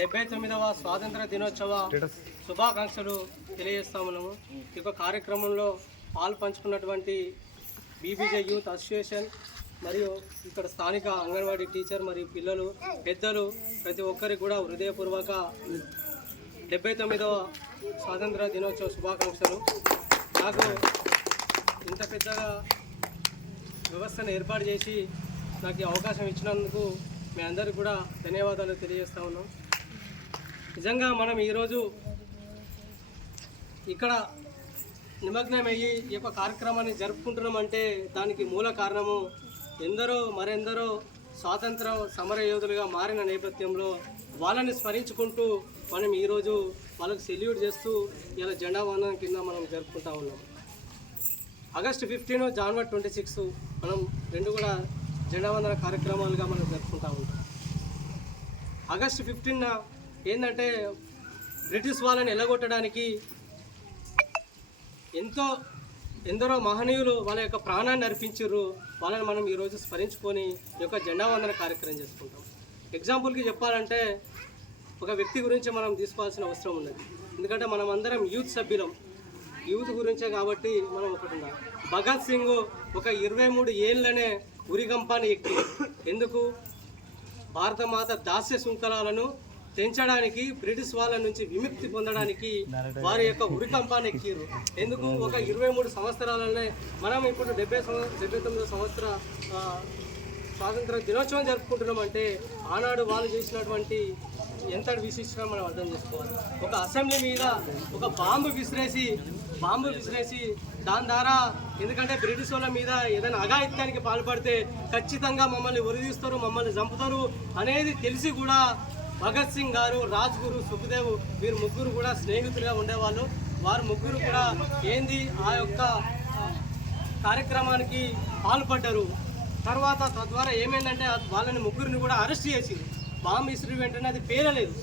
డెబ్బై తొమ్మిదవ స్వాతంత్ర దినోత్సవ శుభాకాంక్షలు తెలియజేస్తా ఉన్నాము ఈ యొక్క కార్యక్రమంలో పాలు పంచుకున్నటువంటి బీబీజే యూత్ అసోసియేషన్ మరియు ఇక్కడ స్థానిక అంగన్వాడీ టీచర్ మరియు పిల్లలు పెద్దలు ప్రతి ఒక్కరికి కూడా హృదయపూర్వక డెబ్బై తొమ్మిదవ స్వాతంత్ర దినోత్సవ శుభాకాంక్షలు. నాకు ఇంత పెద్దగా వ్యవస్థను ఏర్పాటు చేసి నాకు అవకాశం ఇచ్చినందుకు మీ అందరికీ కూడా ధన్యవాదాలు తెలియజేస్తా ఉన్నాం. నిజంగా మనం ఈరోజు ఇక్కడ నిమగ్నమయ్యి ఈ యొక్క కార్యక్రమాన్ని జరుపుకుంటున్నామంటే దానికి మూల కారణము ఎందరో మరెందరో స్వాతంత్ర సమర యోధులుగా మారిన నేపథ్యంలో వాళ్ళని స్మరించుకుంటూ మనం ఈరోజు వాళ్ళకి సెల్యూట్ చేస్తూ ఇలా జెండా వందనం కింద మనం జరుపుకుంటా ఉన్నాం. ఆగస్టు ఫిఫ్టీన్ జనవరి ట్వంటీ సిక్స్ మనం రెండు కూడా జెండా వందన కార్యక్రమాలుగా మనం జరుపుకుంటా ఉంటాం. ఆగస్టు ఫిఫ్టీన్ ఏంటంటే బ్రిటిష్ వాళ్ళని ఎలగొట్టడానికి ఎంతో ఎందరో మహనీయులు వాళ్ళ యొక్క ప్రాణాన్ని అర్పించారు వాళ్ళని మనం ఈరోజు స్మరించుకొని ఈ యొక్క జెండా వందన కార్యక్రమం చేసుకుంటాం. ఎగ్జాంపుల్కి చెప్పాలంటే ఒక వ్యక్తి గురించి మనం తీసుకోవాల్సిన అవసరం ఉన్నది. ఎందుకంటే మనం అందరం యూత్ సభ్యులం. యూత్ గురించే కాబట్టి మనం ఒకటి ఉన్నాం భగత్ సింగ్ ఒక ఇరవై మూడు ఏళ్ళనే ఉరిగంపాన్ని ఎక్కి. ఎందుకు? భారతమాత దాస్య శృంఖలాలను తెంచడానికి బ్రిటిష్ వాళ్ళ నుంచి విముక్తి పొందడానికి వారి యొక్క ఉరికంపాన్ని ఎక్కిరు ఎందుకు? ఒక ఇరవై మూడు సంవత్సరాలనే మనం ఇప్పుడు డెబ్బై సంవ డెబ్బై తొమ్మిది సంవత్సర స్వాతంత్ర దినోత్సవం జరుపుకుంటున్నాం అంటే ఆనాడు వాళ్ళు చేసినటువంటి ఎంత విశిష్టం మనం అర్థం చేసుకోవాలి. ఒక అసెంబ్లీ మీద ఒక బాంబు విసిరేసి బాంబు విసిరేసి దాని ద్వారా ఎందుకంటే బ్రిటిష్ వాళ్ళ మీద ఏదైనా అఘాయిత్యానికి పాల్పడితే ఖచ్చితంగా మమ్మల్ని ఉరిదీస్తారు మమ్మల్ని చంపుతారు అనేది తెలిసి కూడా భగత్ సింగ్ గారు రాజ్ గురు సుఖదేవ్ వీరు ముగ్గురు కూడా స్నేహితులుగా ఉండేవాళ్ళు. వారు ముగ్గురు కూడా ఏంది ఆ యొక్క కార్యక్రమానికి పాల్పడ్డారు. తర్వాత తద్వారా ఏమైందంటే వాళ్ళని ముగ్గురిని కూడా అరెస్ట్ చేసి బాంబు ఇసురు వెంటనే అది పేరలేదు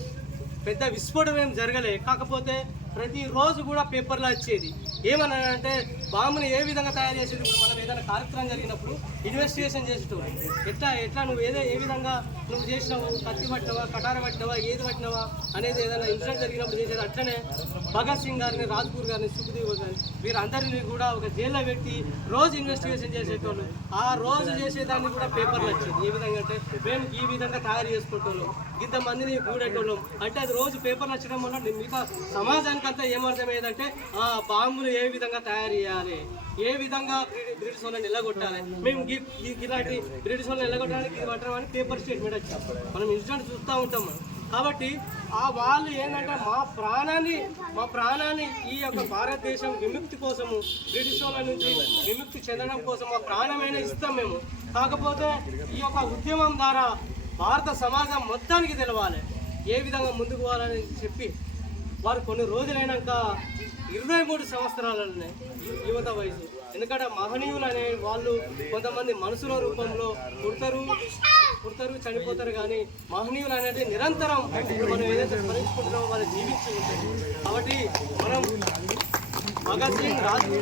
పెద్ద విస్ఫోటం ఏం జరగలేదు కాకపోతే ప్రతిరోజు కూడా పేపర్లో వచ్చేది. ఏమన్నానంటే బాంబుని ఏ విధంగా తయారు చేసేది? ఇప్పుడు మనం ఏదైనా కార్యక్రమం జరిగినప్పుడు ఇన్వెస్టిగేషన్ చేసేటోడు ఎట్లా ఎట్లా నువ్వు ఏదో ఏ విధంగా నువ్వు చేసినావు? కత్తి పట్టినవా? కటార పట్టినవా? ఏది పట్టినవా? అనేది ఏదైనా ఇన్సిడెంట్ జరిగినప్పుడు చేసేది. అట్లనే భగత్ సింగ్ గారిని రాజ్పూర్ గారిని సుఖదేవ్ గారిని వీరందరినీ కూడా ఒక జైల్లో పెట్టి రోజు ఇన్వెస్టిగేషన్ చేసేటోళ్ళు. ఆ రోజు చేసేదాన్ని కూడా పేపర్లు వచ్చేది. ఏ విధంగా అంటే మేము ఈ విధంగా తయారు చేసుకుంటాం ఇంతమందిని కూడేటోళ్ళం. అంటే అది రోజు పేపర్లు వచ్చడం వల్ల మిగతా సమాజానికి అంతా ఏమర్థమయ్యేదంటే ఆ బాంబులు ఏ విధంగా తయారు చేయాలి? ఏ విధంగా బ్రిటిష్ వాళ్ళని నిలగొట్టాలి? మేము ఇలాంటి బ్రిటిష్ వాళ్ళని నిలగొట్టడానికి ఇది పట్టడం పేపర్ స్టేట్మెంట్ వచ్చాం మనం ఇన్సిడెంట్ చూస్తూ ఉంటాం మనం. కాబట్టి ఆ వాళ్ళు ఏంటంటే మా ప్రాణాన్ని మా ప్రాణాన్ని ఈ యొక్క భారతదేశం విముక్తి కోసము బ్రిటిష్ వాళ్ళ నుంచి విముక్తి చెందడం కోసం మా ప్రాణమైనా ఇస్తాం మేము. కాకపోతే ఈ యొక్క ఉద్యమం ద్వారా భారత సమాజం మొత్తానికి తెలవాలి. ఏ విధంగా ముందుకు పోవాలని చెప్పి వారు కొన్ని రోజులైనాక ఇరవై మూడు సంవత్సరాలనే యువత వయసు. ఎందుకంటే మహనీయులు అనే వాళ్ళు కొంతమంది మనుషుల రూపంలో పుడతారు పుడతారు చనిపోతారు కానీ మహనీయులు అనేది నిరంతరం మనం ఏదైతే స్మరించుకుంటున్నామో వాళ్ళు జీవించి కాబట్టి మనం భగత్ సింగ్ రాజు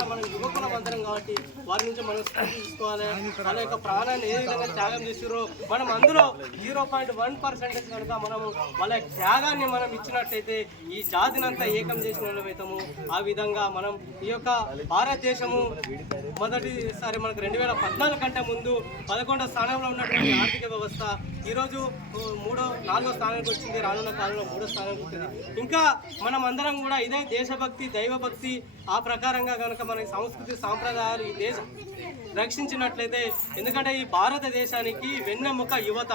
కూడా మనం యువకుల మందరం కాబట్టి వారి నుంచి మనం స్ఫూర్తి తీసుకోవాలి. వాళ్ళ యొక్క ప్రాణాన్ని ఏ విధంగా త్యాగం చేసారో మనం అందులో జీరో పాయింట్ వన్ పర్సెంటేజ్ కనుక మనము వాళ్ళ త్యాగాన్ని మనం ఇచ్చినట్టయితే ఈ జాతినంతా ఏకం చేసిన వాళ్ళమవుతాము ఆ విధంగా మనం ఈ యొక్క భారతదేశము మొదటిసారి మనకు రెండు వేల పద్నాలుగు కంటే ముందు పదకొండో స్థానంలో ఉన్నటువంటి ఆర్థిక వ్యవస్థ ఈరోజు మూడో నాలుగో స్థానానికి వచ్చింది. రానున్న కాలంలో మూడో స్థానానికి వచ్చింది. ఇంకా మనం అందరం కూడా ఇదే దేశభక్తి దైవభక్తి ఆ ప్రకారంగా కనుక మన సంస్కృతి సాంప్రదాయాలు ఈ దేశం రక్షించినట్లయితే ఎందుకంటే ఈ భారతదేశానికి వెన్నెముక యువత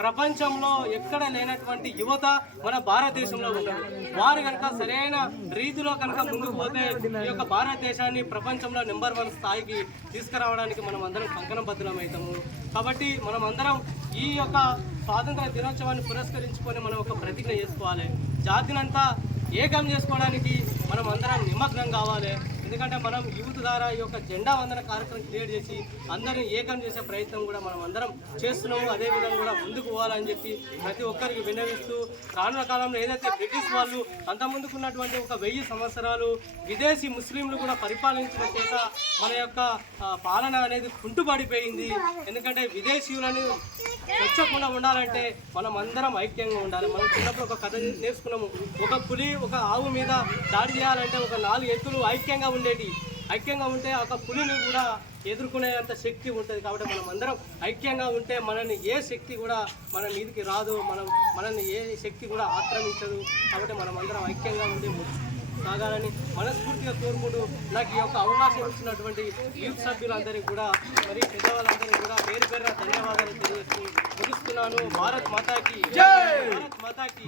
ప్రపంచంలో ఎక్కడ లేనటువంటి యువత మన భారతదేశంలో ఉన్నారు వారు కనుక సరైన రీతిలో కనుక ముందుకు పోతే ఈ యొక్క భారతదేశాన్ని ప్రపంచంలో నెంబర్ వన్ స్థాయికి తీసుకురావడానికి మనం అందరం కంకణబద్ధులం అవుతాము కాబట్టి మనం అందరం ఈ యొక్క స్వాతంత్ర దినోత్సవాన్ని పురస్కరించుకొని మనం ఒక ప్రతిజ్ఞ చేసుకోవాలి. జాతినంతా ఏకం చేసుకోవడానికి మనం అందరం నిమగ్నం కావాలి. ఎందుకంటే మనం యూత్ ద్వారా ఈ యొక్క జెండా వందన కార్యక్రమం క్రియేట్ చేసి అందరిని ఏకం చేసే ప్రయత్నం కూడా మనం అందరం చేస్తున్నాము. అదే విధంగా కూడా ముందుకు పోవాలని చెప్పి ప్రతి ఒక్కరికి విన్నవిస్తూ రానున్న కాలంలో ఏదైతే బ్రిటిష్ వాళ్ళు అంత ముందుకున్నటువంటి ఒక వెయ్యి సంవత్సరాలు విదేశీ ముస్లింలు కూడా పరిపాలించిన చేత మన యొక్క పాలన అనేది కుంటుపడిపోయింది. ఎందుకంటే విదేశీయులను తెచ్చకుండా ఉండాలంటే మనం అందరం ఐక్యంగా ఉండాలి. మనం చిన్నప్పుడు ఒక కథ నేర్చుకున్నాము. ఒక పులి ఒక ఆవు మీద దాడి చేయాలంటే ఒక నాలుగు ఎత్తులు ఐక్యంగా ఉండేటి ఐక్యంగా ఉంటే ఒక పులిని కూడా ఎదుర్కొనేంత శక్తి ఉంటుంది కాబట్టి మనం అందరం ఐక్యంగా ఉంటే మనల్ని ఏ శక్తి కూడా మన మీదకి రాదు మనం మనల్ని ఏ శక్తి కూడా ఆక్రమించదు కాబట్టి మనం అందరం ఐక్యంగా ఉండి సాగాలని మనస్ఫూర్తిగా కోరుకుంటూ నాకు ఈ యొక్క అవకాశం ఇచ్చినటువంటి యూత్ సభ్యులందరికీ కూడా మరి పెద్దవాళ్ళందరికీ కూడా పేరు పేరున ధన్యవాదాలు తెలియజేస్తూ ముగిస్తున్నాను. భారత్ మాతాకి. భారత్ మాతాకి.